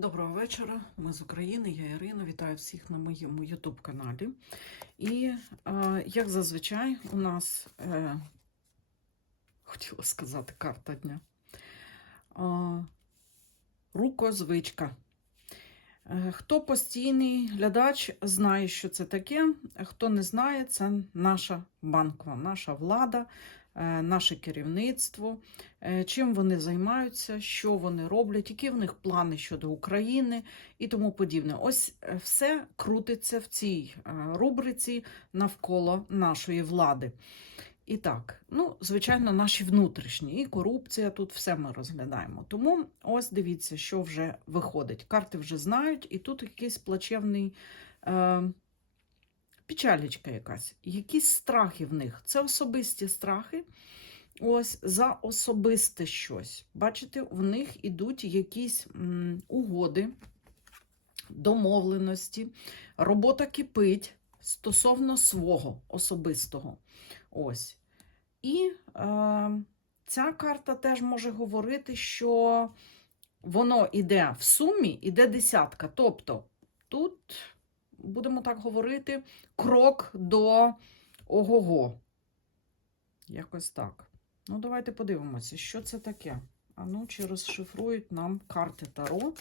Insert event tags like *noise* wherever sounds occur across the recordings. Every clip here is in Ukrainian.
Доброго вечора. Ми з України. Я Ірина. Вітаю всіх на моєму YouTube каналі. І е, як зазвичай, у нас е, хотіла сказати карта дня. Е, рукозвичка. Е, Хто постійний глядач знає, що це таке. Хто не знає, це наша банква, наша влада, наше керівництво, е, чим вони займаються, що вони роблять, які в них плани щодо України і тому подібне. Ось е, все крутиться в цій е, рубриці навколо нашої влади. І так, ну, звичайно, наші внутрішні і корупція, тут все ми розглядаємо. Тому ось дивіться, що вже виходить. Карти вже знають, і тут якийсь плачевний е, печалічка якась, якісь страхи в них. Це особисті страхи. Ось за особисте щось. Бачите, в них ідуть якісь угоди, домовленості, робота кипить стосовно свого особистого. Ось. І е, ця карта теж може говорити, що воно йде в сумі, іде десятка. Тобто тут, будемо так говорити, крок до ого-го. Якось так. Ну, давайте подивимося, що це таке. А ну, чи розшифрують нам карти Таро.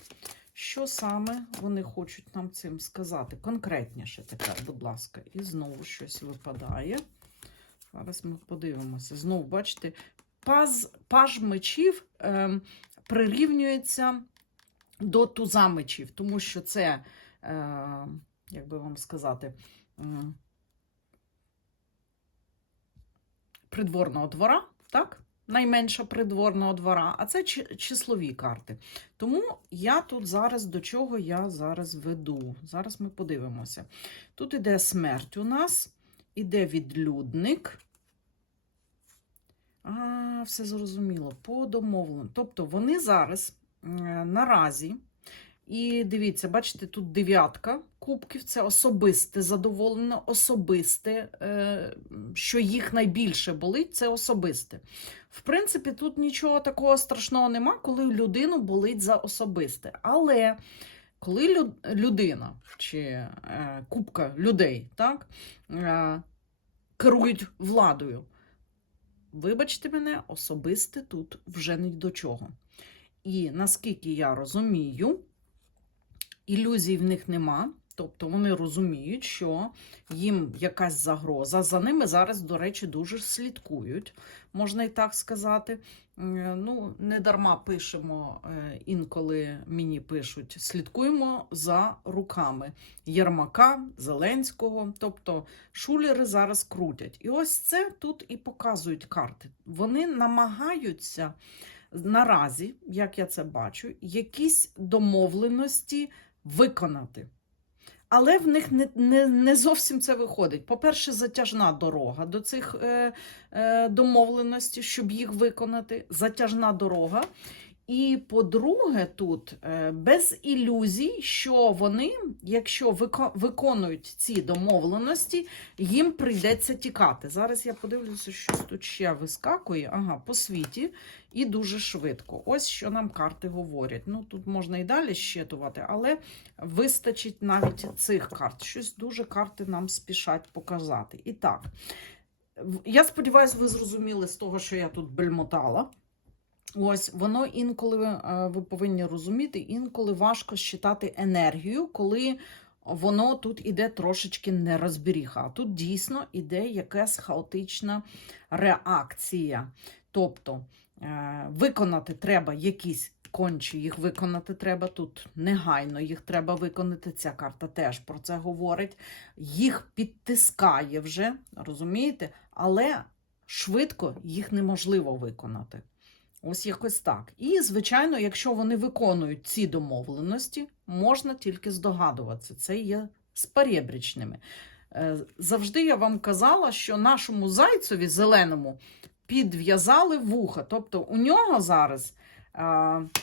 Що саме вони хочуть нам цим сказати? Конкретніше тепер, будь ласка, і знову щось випадає. Зараз ми подивимося. Знову, бачите, паз, паж мечів е, прирівнюється до туза мечів, тому що це, е, як би вам сказати, придворного двора, так? Найменша придворного двора, а це числові карти. Тому я тут зараз до чого я зараз веду. Зараз ми подивимося. Тут іде смерть у нас, іде відлюдник. А, все зрозуміло, по домовленню. Тобто вони зараз е, наразі, і дивіться, бачите, тут дев'ятка кубків це особисте задоволення, особисте, е, що їх найбільше болить, це особисте. В принципі, тут нічого такого страшного нема, коли людину болить за особисте. Але коли людина чи е, купка людей так, е, керують владою, вибачте мене, особисте тут вже ні до чого. І наскільки я розумію, ілюзій в них нема. Тобто вони розуміють, що їм якась загроза. За ними зараз, до речі, дуже слідкують, можна і так сказати. Ну, не дарма пишемо, е, інколи мені пишуть, слідкуємо за руками Єрмака, Зеленського. Тобто шулери зараз крутять. І ось це тут і показують карти. Вони намагаються наразі, як я це бачу, якісь домовленості виконати. Але в них не, не, не зовсім це виходить. По-перше, затяжна дорога до цих е, е, домовленостей, щоб їх виконати. Затяжна дорога. І по-друге, тут е, без ілюзій, що вони, якщо виконують ці домовленості, їм прийдеться тікати. Зараз я подивлюся, що тут ще вискакує. Ага, по світі і дуже швидко. Ось що нам карти говорять. Ну тут можна і далі щитувати, але вистачить навіть цих карт. Щось дуже карти нам спішать показати. І так, я сподіваюся, ви зрозуміли з того, що я тут бельмотала. Ось воно інколи е, ви повинні розуміти, інколи важко считати енергію, коли воно тут іде трошечки нерозберіха. А тут дійсно іде якась хаотична реакція. Тобто е, виконати треба якісь кончі, їх виконати треба тут негайно, їх треба виконати. Ця карта теж про це говорить. Їх підтискає вже, розумієте? Але швидко їх неможливо виконати. Ось якось так. І, звичайно, якщо вони виконують ці домовленості, можна тільки здогадуватися. Це є з перебрічними. Е, Завжди я вам казала, що нашому зайцеві зеленому підв'язали вуха. Тобто у нього зараз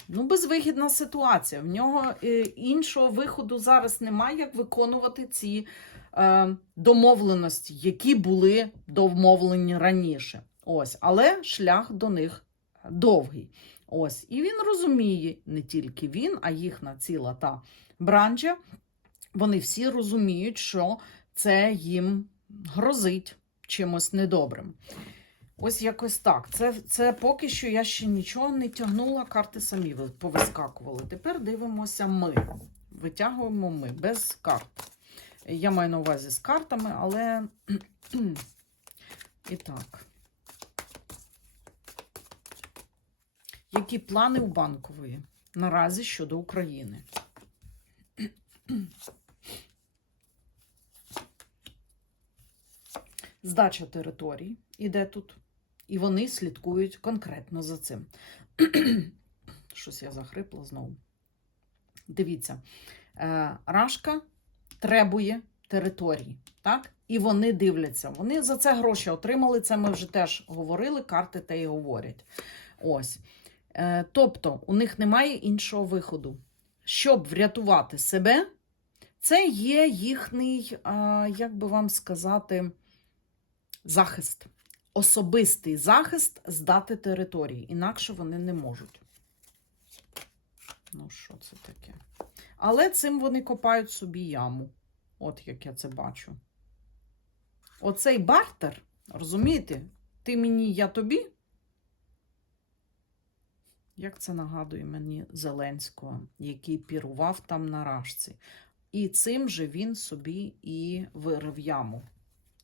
ну, безвигідна ситуація. В нього е, іншого виходу зараз немає, як виконувати ці е, домовленості, які були домовлені раніше. Ось, але шлях до них довгий. Ось, і він розуміє, не тільки він, а їхня ціла та бранча. Вони всі розуміють, що це їм грозить чимось недобрим. Ось якось так. Це, це поки що я ще нічого не тягнула, карти самі повискакували. Тепер дивимося ми. Витягуємо ми без карт. Я маю на увазі з картами, але *clears throat* і так. Які плани у банкової наразі щодо України? Здача територій іде тут, і вони слідкують конкретно за цим. *clears throat* Щось я захрипла знову. Дивіться, е, Рашка требує території, так? І вони дивляться. Вони за це гроші отримали. Це ми вже теж говорили, карти те й говорять. Ось. Е, тобто, у них немає іншого виходу. Щоб врятувати себе, це є їхній, як би вам сказати, захист. Особистий захист здати території. Інакше вони не можуть. Ну, що це таке? Але цим вони копають собі яму. От як я це бачу. Оцей бартер, розумієте? Ти мені, я тобі. Як це нагадує мені Зеленського, який пірував там на рашці. І цим же він собі і вирив яму.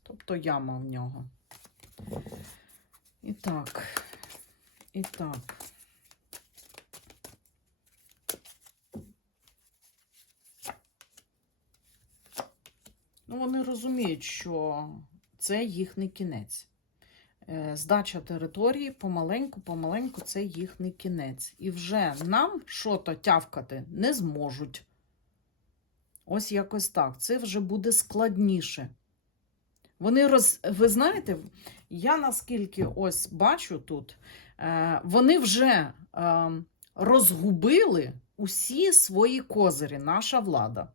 Тобто яма в нього. І так. І так. Ну, вони розуміють, що це їхній кінець. Е, Здача території помаленьку, помаленьку це їхній кінець. І вже нам що-то тявкати не зможуть. Ось якось так. Це вже буде складніше. Вони роз... Ви знаєте, я наскільки ось бачу тут, е, вони вже е, розгубили усі свої козирі, наша влада.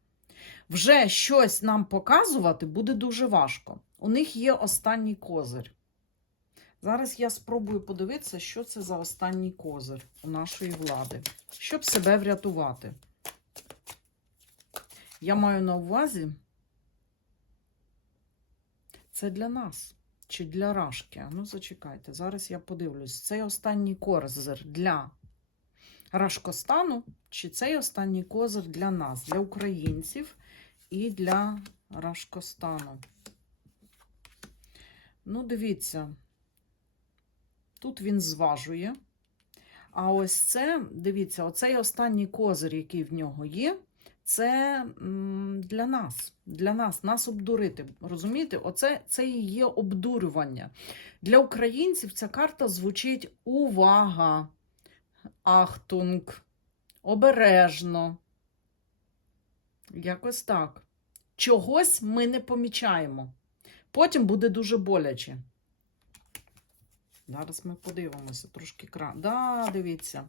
Вже щось нам показувати буде дуже важко. У них є останній козир. Зараз я спробую подивитися, що це за останній козир у нашої влади, щоб себе врятувати. Я маю на увазі, це для нас чи для Рашки. Ну, зачекайте, зараз я подивлюсь. Цей останній козир для Рашкостану, чи цей останній козир для нас, для українців і для Рашкостану. Ну, дивіться. Тут він зважує. А ось це, дивіться, оцей останній козир, який в нього є, це для нас. Для нас, нас обдурити. Розумієте? Оце це і є обдурювання. Для українців ця карта звучить увага, ахтунг, обережно. Якось так. Чогось ми не помічаємо. Потім буде дуже боляче. Зараз ми подивимося трошки кра. Да, дивіться.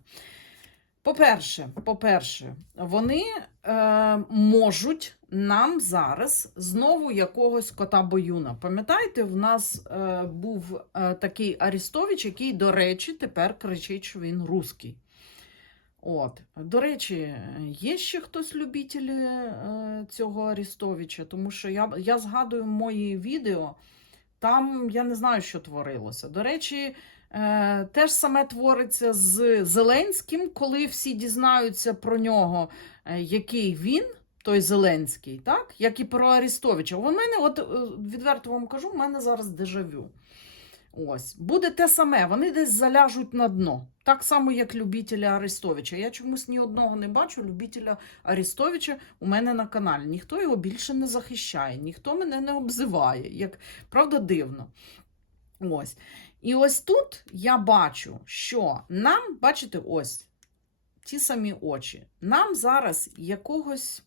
По-перше, по-перше, вони е, можуть нам зараз знову якогось кота боюна. Пам'ятаєте, в нас е, був е, такий Арістович, який, до речі, тепер кричить, що він русський. От. До речі, є ще хтось любителі е, цього Арістовича, тому що я, я згадую мої відео. Там я не знаю, що творилося. До речі, е, те ж саме твориться з Зеленським, коли всі дізнаються про нього, е, який він, той Зеленський, так? як і про Арістовича. У мене, от е, відверто вам кажу, в мене зараз дежавю. Ось, буде те саме, вони десь заляжуть на дно. Так само, як любителя Арестовича. Я чомусь ні одного не бачу любителя Арестовича у мене на каналі. Ніхто його більше не захищає, ніхто мене не обзиває. Як правда, дивно. Ось. І ось тут я бачу, що нам, бачите, ось ті самі очі. Нам зараз якогось.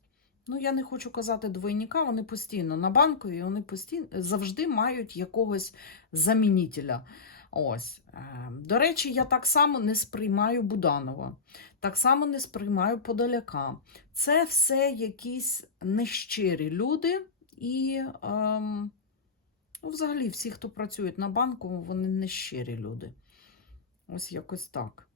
Ну, я не хочу казати двойника, вони постійно на банкові, вони постійно завжди мають якогось замінителя. Ось. Е, До речі, я так само не сприймаю Буданова, так само не сприймаю Подоляка. Це все якісь нещирі люди, і ем, ну, взагалі всі, хто працюють на банку, вони нещирі люди. Ось якось так.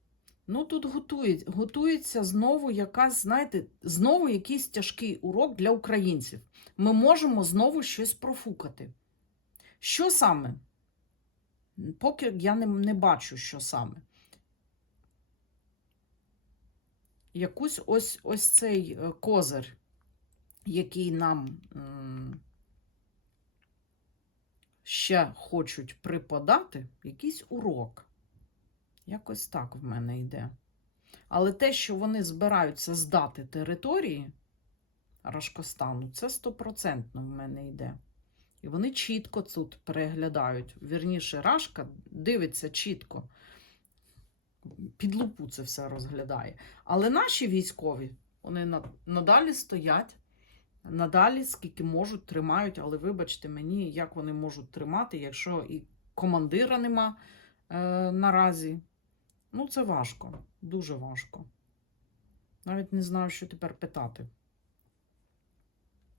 Ну, тут готують, готується знову якась, знаєте, знову якийсь тяжкий урок для українців. Ми можемо знову щось профукати. Що саме? Поки я не, не бачу, що саме. Якусь ось, ось цей е, козир, який нам ще хочуть преподати, якийсь урок. Якось так в мене йде. Але те, що вони збираються здати території Рашкостану, це стопроцентно в мене йде. І вони чітко тут переглядають. Вірніше, Рашка дивиться чітко. Під лупу це все розглядає. Але наші військові, вони надалі стоять, надалі скільки можуть, тримають. Але вибачте мені, як вони можуть тримати, якщо і командира нема е, наразі. Ну, це важко, дуже важко. Навіть не знаю, що тепер питати.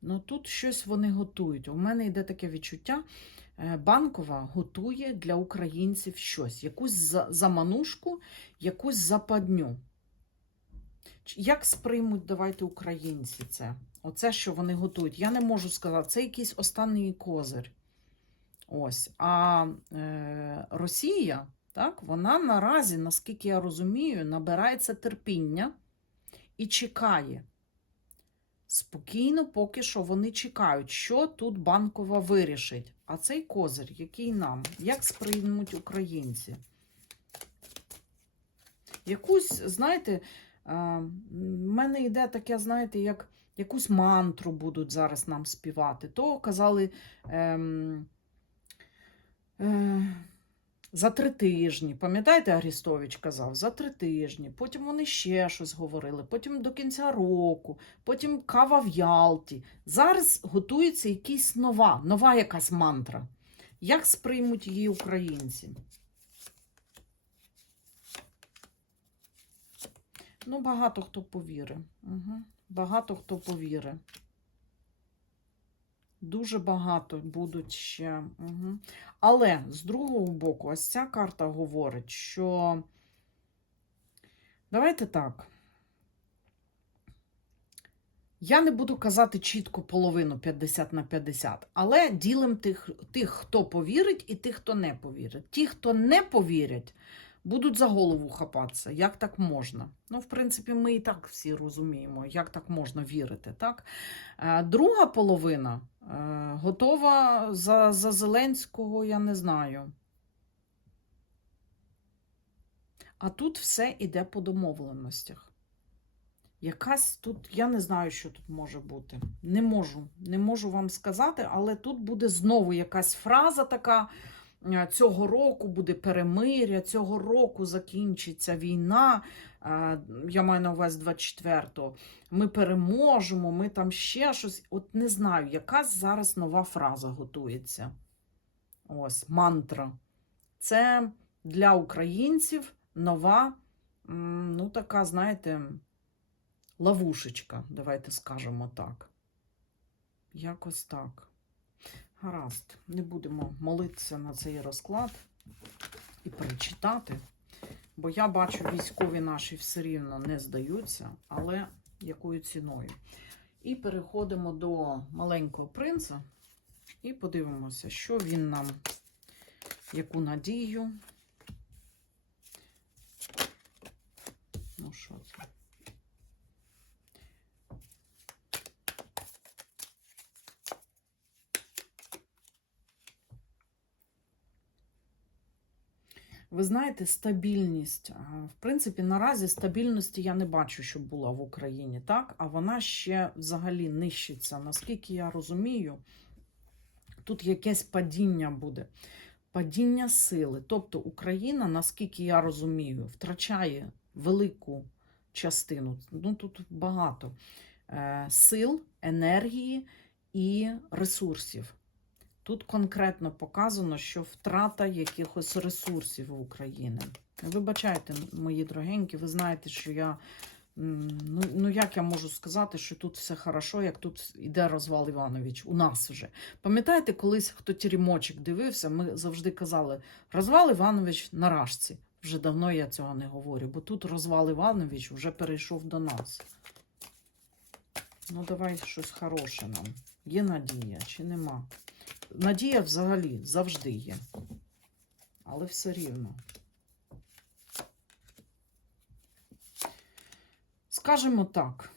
Ну, тут щось вони готують. У мене йде таке відчуття. е, Банкова готує для українців щось, якусь заманушку, якусь западню. Як сприймуть, давайте, українці це? Оце, що вони готують. Я не можу сказати, це якийсь останній козир. Ось. А е, Росія, так, вона наразі, наскільки я розумію, набирається терпіння і чекає. Спокійно, поки що вони чекають, що тут банкова вирішить. А цей козир, який нам, як сприймуть українці? Якусь, знаєте, в мене йде таке, знаєте, як якусь мантру будуть зараз нам співати. То казали ем, е, за три тижні. Пам'ятаєте, Арістович казав, за три тижні. Потім вони ще щось говорили, потім до кінця року, потім кава в Ялті. Зараз готується якась нова, нова якась мантра. Як сприймуть її українці? Ну, багато хто повірить. Угу. Багато хто повірить. Дуже багато будуть ще. Угу. Але з другого боку, ось ця карта говорить, що давайте так. Я не буду казати чітко половину 50 на 50, але ділим тих, тих, хто повірить, і тих, хто не повірить. Ті, хто не повірять, будуть за голову хапатися. Як так можна? Ну, в принципі, ми і так всі розуміємо, як так можна вірити. Так? Е, Друга половина е, готова за, за Зеленського, я не знаю. А тут все іде по домовленостях. Якась тут, я не знаю, що тут може бути. Не можу, не можу вам сказати, але тут буде знову якась фраза така. Е, Цього року буде перемиря, цього року закінчиться війна. е, Я маю на увазі 24-го. Ми переможемо, ми там ще щось. От не знаю, якась зараз нова фраза готується. Ось, мантра. Це для українців нова, ну, така, знаєте, ловушечка, давайте скажемо так. Якось так. Гаразд, не будемо молитися на цей розклад і перечитати, бо я бачу, військові наші все рівно не здаються, але якою ціною. І переходимо до маленького принца і подивимося, що він нам, яку надію. Ну, що це? Ви знаєте, стабільність. В принципі, наразі стабільності я не бачу, щоб була в Україні, так? А вона ще взагалі нищиться. Наскільки я розумію, тут якесь падіння буде. Падіння сили. Тобто Україна, наскільки я розумію, втрачає велику частину. Ну тут багато е, сил, енергії і ресурсів. Тут конкретно показано, що втрата якихось ресурсів України. Вибачайте, мої дорогенькі, ви знаєте, що я. Ну, ну як я можу сказати, що тут все хорошо, як тут іде розвал Іванович, у нас вже. Пам'ятаєте, колись хто тірімочок дивився, ми завжди казали, розвал Іванович на рашці. Вже давно я цього не говорю, бо тут розвал Іванович вже перейшов до нас. Ну, давай щось хороше нам. Є надія чи нема? Надія взагалі завжди є. Але все рівно. Скажемо так,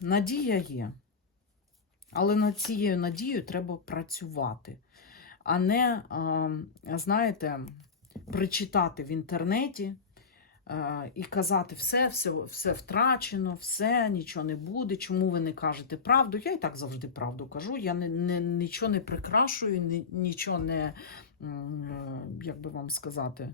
надія є. Але над цією надією треба працювати, а не, знаєте, причитати в інтернеті і казати все, все, все втрачено, все, нічого не буде. Чому ви не кажете правду? Я і так завжди правду кажу. Я не, не, нічого не прикрашую, ні, нічого не, е, як би вам сказати,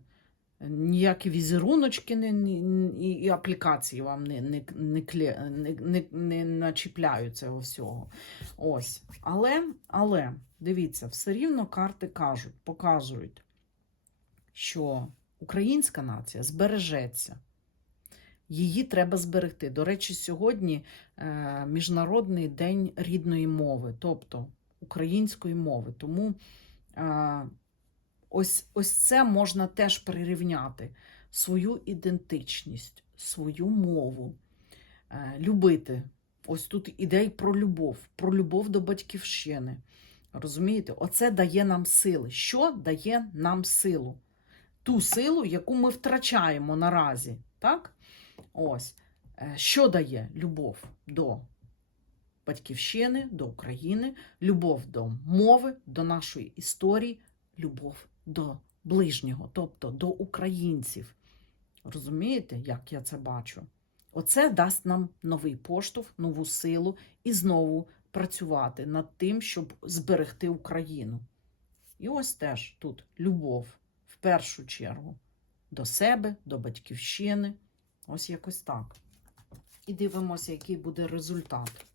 ніякі візеруночки не, і, і аплікації вам не, не, не, не, не, не начіпляю цього всього. Ось. Але, але, дивіться, все рівно карти кажуть, показують, що українська нація збережеться. Її треба зберегти. До речі, сьогодні е, Міжнародний день рідної мови, тобто української мови. Тому е, ось, ось це можна теж прирівняти свою ідентичність, свою мову, е, любити. Ось тут іде й про любов, про любов до батьківщини. Розумієте, оце дає нам сили. Що дає нам силу? Ту силу, яку ми втрачаємо наразі. Так? Ось. Е, Що дає любов до батьківщини, до України, любов до мови, до нашої історії, любов до ближнього, тобто до українців. Розумієте, як я це бачу? Оце дасть нам новий поштовх, нову силу і знову працювати над тим, щоб зберегти Україну. І ось теж тут любов першу чергу до себе, до батьківщини. Ось якось так. І дивимося, який буде результат.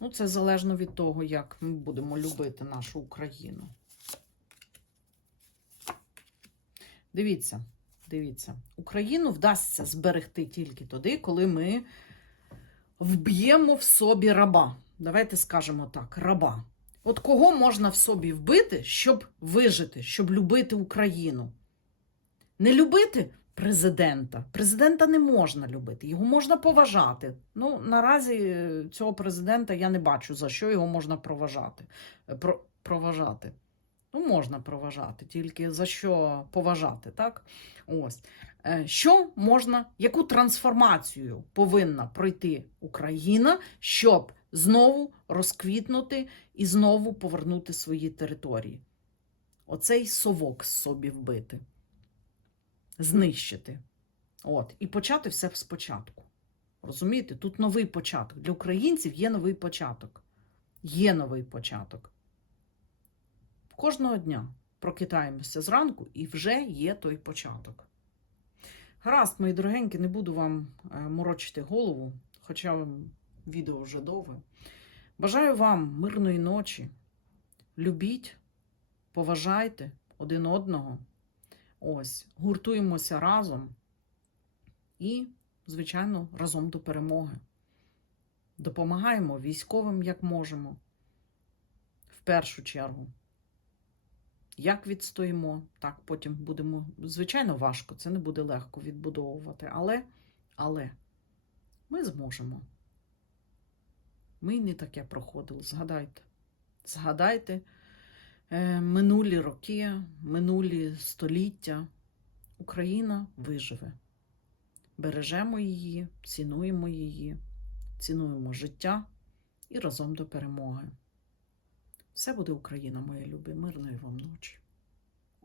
Ну, це залежно від того, як ми будемо любити нашу Україну. Дивіться, дивіться, Україну вдасться зберегти тільки тоді, коли ми вб'ємо в собі раба. Давайте скажемо так: раба. От кого можна в собі вбити, щоб вижити, щоб любити Україну? Не любити президента. Президента не можна любити, його можна поважати. Ну, наразі е, цього президента я не бачу, за що його можна проважати. Е, Про, проважати. Ну, можна проважати, тільки за що поважати, так? Ось. Е, Що можна, яку трансформацію повинна пройти Україна, щоб знову розквітнути і знову повернути свої території? Оцей совок собі вбити, знищити. От. І почати все спочатку. Розумієте? Тут новий початок. Для українців є новий початок. Є новий початок. Кожного дня прокидаємося зранку і вже є той початок. Гаразд, мої дорогенькі, не буду вам е, морочити голову, хоча відео вже довге. Бажаю вам мирної ночі. Любіть, поважайте один одного. Ось, гуртуємося разом і, звичайно, разом до перемоги. Допомагаємо військовим, як можемо. В першу чергу. Як відстоїмо, так потім будемо. Звичайно, важко, це не буде легко відбудовувати. Але, але ми зможемо. Ми й не таке проходили. Згадайте. Згадайте е, минулі роки, минулі століття. Україна виживе. Бережемо її, цінуємо її, цінуємо життя і разом до перемоги. Все буде Україна, моя любі, мирної вам ночі.